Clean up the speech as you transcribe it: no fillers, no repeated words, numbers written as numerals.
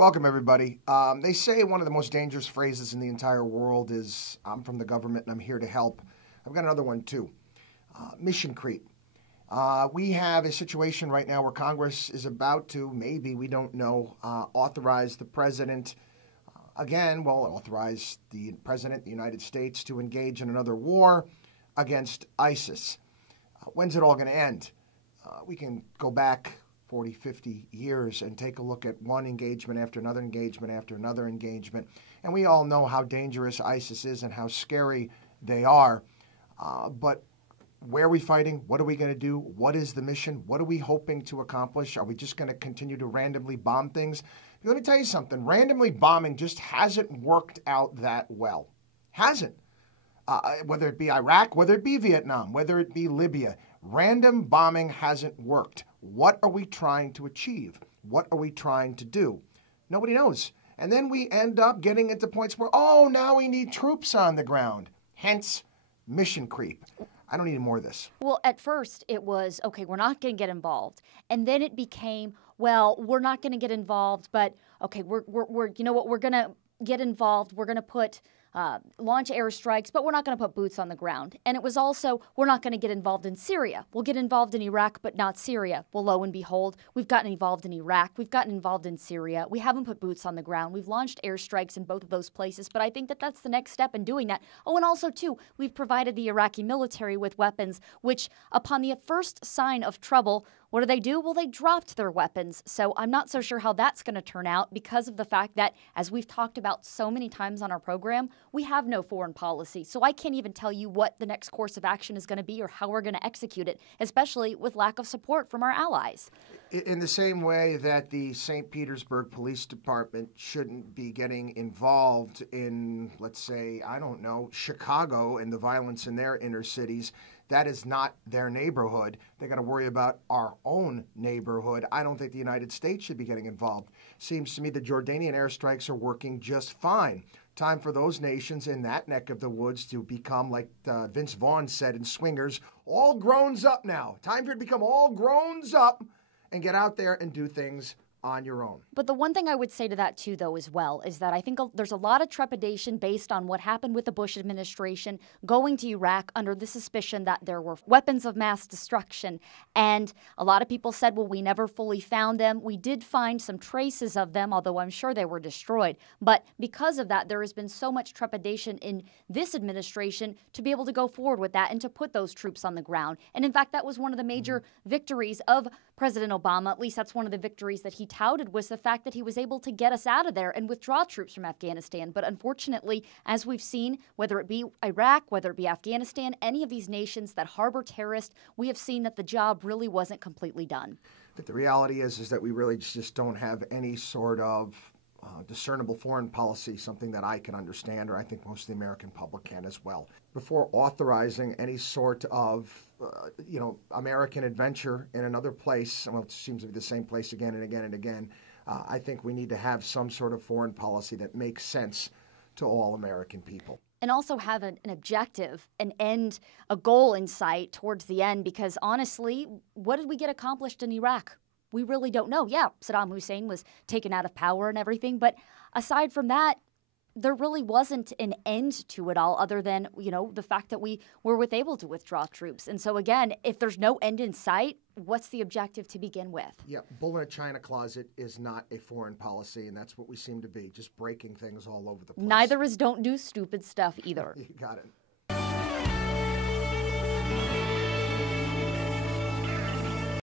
Welcome, everybody. They say one of the most dangerous phrases in the entire world is, I'm from the government and I'm here to help. I've got another one, too. Mission creep. We have a situation right now where Congress is about to, maybe, we don't know, authorize the president, authorize the president of the United States to engage in another war against ISIS. When's it all going to end? We can go back 40, 50 years and take a look at one engagement after another engagement after another engagement. And we all know how dangerous ISIS is and how scary they are. But where are we fighting? What are we going to do? What is the mission? What are we hoping to accomplish? Are we just going to continue to randomly bomb things? Let me tell you something. Randomly bombing just hasn't worked out that well. Hasn't. Whether it be Iraq, whether it be Vietnam, whether it be Libya, random bombing hasn't worked. What are we trying to achieve? What are we trying to do? Nobody knows. And then we end up getting into points where, now we need troops on the ground. Hence, mission creep. I don't need any more of this. Well, at first it was, okay, we're not going to get involved. And then it became, well, we're not going to get involved, but okay, we're you know what, we're going to get involved. We're going to put launch airstrikes, but we're not going to put boots on the ground. And it was also, we're not going to get involved in Syria. We'll get involved in Iraq, but not Syria. Well, lo and behold, we've gotten involved in Iraq. We've gotten involved in Syria. We haven't put boots on the ground. We've launched airstrikes in both of those places, but I think that that's the next step in doing that. Oh, and also, too, we've provided the Iraqi military with weapons, which, upon the first sign of trouble, what do? Well, they dropped their weapons. So I'm not so sure how that's going to turn out because of the fact that, as we've talked about so many times on our program, we have no foreign policy. So I can't even tell you what the next course of action is going to be or how we're going to execute it, especially with lack of support from our allies. In the same way that the St. Petersburg Police Department shouldn't be getting involved in, let's say, Chicago and the violence in their inner cities. That is not their neighborhood. They got to worry about our own neighborhood. I don't think the United States should be getting involved. Seems to me the Jordanian airstrikes are working just fine. Time for those nations in that neck of the woods to become, like Vince Vaughn said in Swingers, all grown up now. Time for it to become all grown up and get out there and do things on your own. But the one thing I would say to that, too, though, as well, is that I think there's a lot of trepidation based on what happened with the Bush administration going to Iraq under the suspicion that there were weapons of mass destruction. And a lot of people said, well, we never fully found them. We did find some traces of them, although I'm sure they were destroyed. But because of that, there has been so much trepidation in this administration to be able to go forward with that and to put those troops on the ground. And in fact, that was one of the major victories of President Obama. At least that's one of the victories that he touted, was the fact that he was able to get us out of there and withdraw troops from Afghanistan. But unfortunately, as we've seen, whether it be Iraq, whether it be Afghanistan, any of these nations that harbor terrorists, we have seen that the job really wasn't completely done. But the reality is that we really just don't have any sort of discernible foreign policy, something that I can understand, or I think most of the American public can as well. Before authorizing any sort of, American adventure in another place, well, it seems to be the same place again and again and again, I think we need to have some sort of foreign policy that makes sense to all American people. And also have an objective, an end, a goal in sight towards the end, because honestly, what did we get accomplished in Iraq? We really don't know. Yeah, Saddam Hussein was taken out of power and everything, but aside from that, there really wasn't an end to it all other than, the fact that we were able to withdraw troops. And so again, if there's no end in sight, what's the objective to begin with? Yeah, bull in a china closet is not a foreign policy, and that's what we seem to be, just breaking things all over the place. Neither is don't do stupid stuff either. You got it.